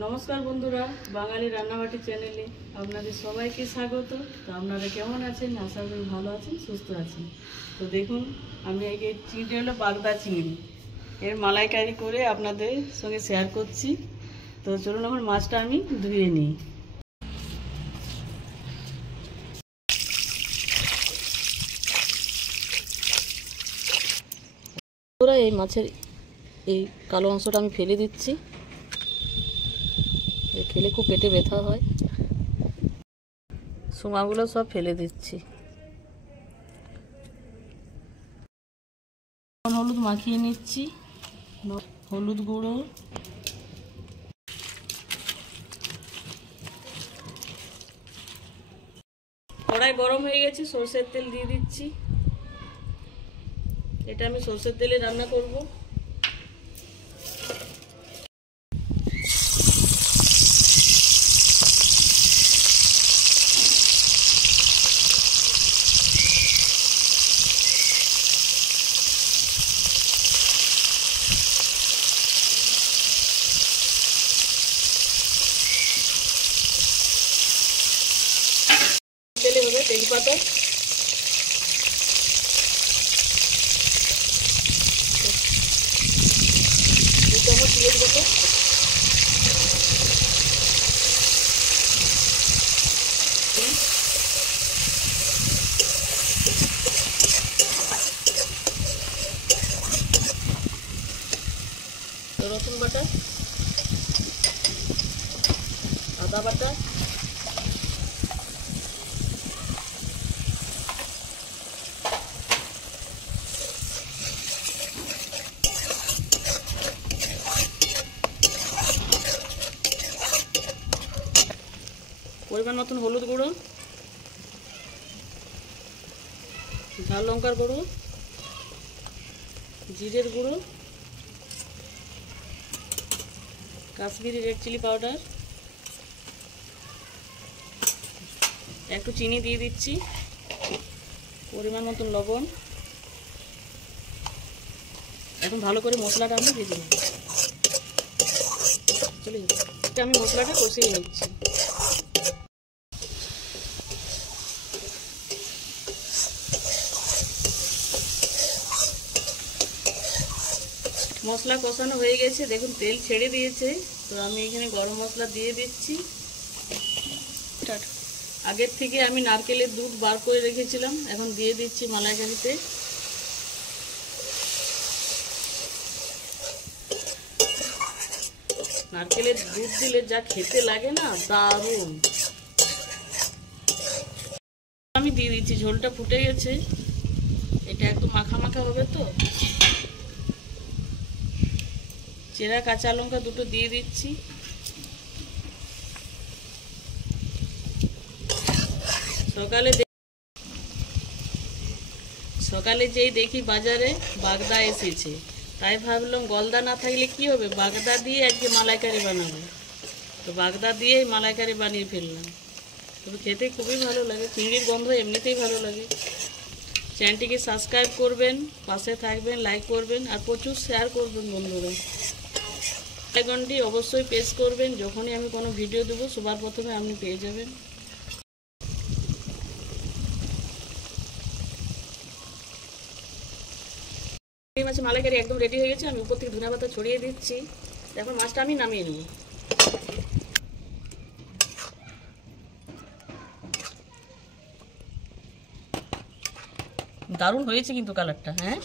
নমস্কার বন্ধুরা, বাঙালি রান্নাবাটি চ্যানেলে আপনাদের সবাইকে স্বাগত। তো আপনারা কেমন আছেন? আশা করি ভালো আছেন, সুস্থ আছেন। তো দেখুন, আমি এই চিংড়ি হলো বাগদা চিংড়ি, এর মালাইকারি করে আপনাদের সঙ্গে শেয়ার করছি। তো চলুন এখন মাছটা আমি ধুয়ে নিই। এই মাছের এই কালো অংশটা আমি ফেলে দিচ্ছি, খেলে খুব পেটে ব্যথা হয়। সোমাগুলো সব ফেলে দিচ্ছি। হলুদ মাখিয়ে নিচ্ছি, হলুদ গুঁড়ো, কড়াই গরম হয়ে গেছে, সরষের তেল দিয়ে দিচ্ছি। এটা আমি সরষের তেলে রান্না করব। তেলে হবে তেজপাতা, পেঁয়াজ বাটা, রসুন বাটা, আদা বাটা, পরিমাণ মতন হলুদ গুঁড়ো, ঝাল লঙ্কার গুঁড়ো, জিরের গুঁড়ো, কাশ্মীরি রেড চিলি পাউডার, একটু চিনি দিয়ে দিচ্ছি, পরিমাণ মতন লবণ। এখন ভালো করে মশলাটা আমি ভেজে নেব। চলে যাচ্ছে, আমি মশলাটা কষিয়ে নিচ্ছি। মশলা কষানো হয়ে গেছে, দেখুন তেল ছেড়ে দিয়েছে। তো আমি এখানে গরম মশলা দিয়ে দিচ্ছি। আগের থেকে আমি নারকেলের দুধ বার করে রেখেছিলাম, এখন দিয়ে দিচ্ছি মালাইকারিতে। নারকেলের দুধ দিলে যা খেতে লাগে না, দারুণ। আমি দিয়ে দিচ্ছি, ঝোলটা ফুটে গেছে, এটা একদম মাখা মাখা হবে। তো চেরা কাঁচা লঙ্কা দুটো দিয়ে দিচ্ছি। সকালে যেই দেখি বাজারে বাগদা এসেছে, তাই ভাবলাম গলদা না থাকলে কি হবে, বাগদা দিয়ে আজকে মালাইকারি বানাবো। তো বাগদা দিয়েই মালাইকারি বানিয়ে ফেললাম। তবে খেতে খুবই ভালো লাগে, চিংড়ির গন্ধ এমনিতেই ভালো লাগে। চ্যানেলটিকে সাবস্ক্রাইব করবেন, পাশে থাকবেন, লাইক করবেন আর প্রচুর শেয়ার করবেন বন্ধুরা। আইকনটি অবশ্যই প্রেস করবেন, যখনই আমি কোনো ভিডিও দেবো সবার প্রথমে আপনি পেয়ে যাবেন। এই মাছের মালাইকারি একদম রেডি হয়ে গেছে, আমি উপর থেকে ধনিয়া পাতা ছড়িয়ে দিচ্ছি। এখন মাছটা আমি নামিয়ে নেব। দারুণ হয়েছে কিন্তু কালারটা, হ্যাঁ।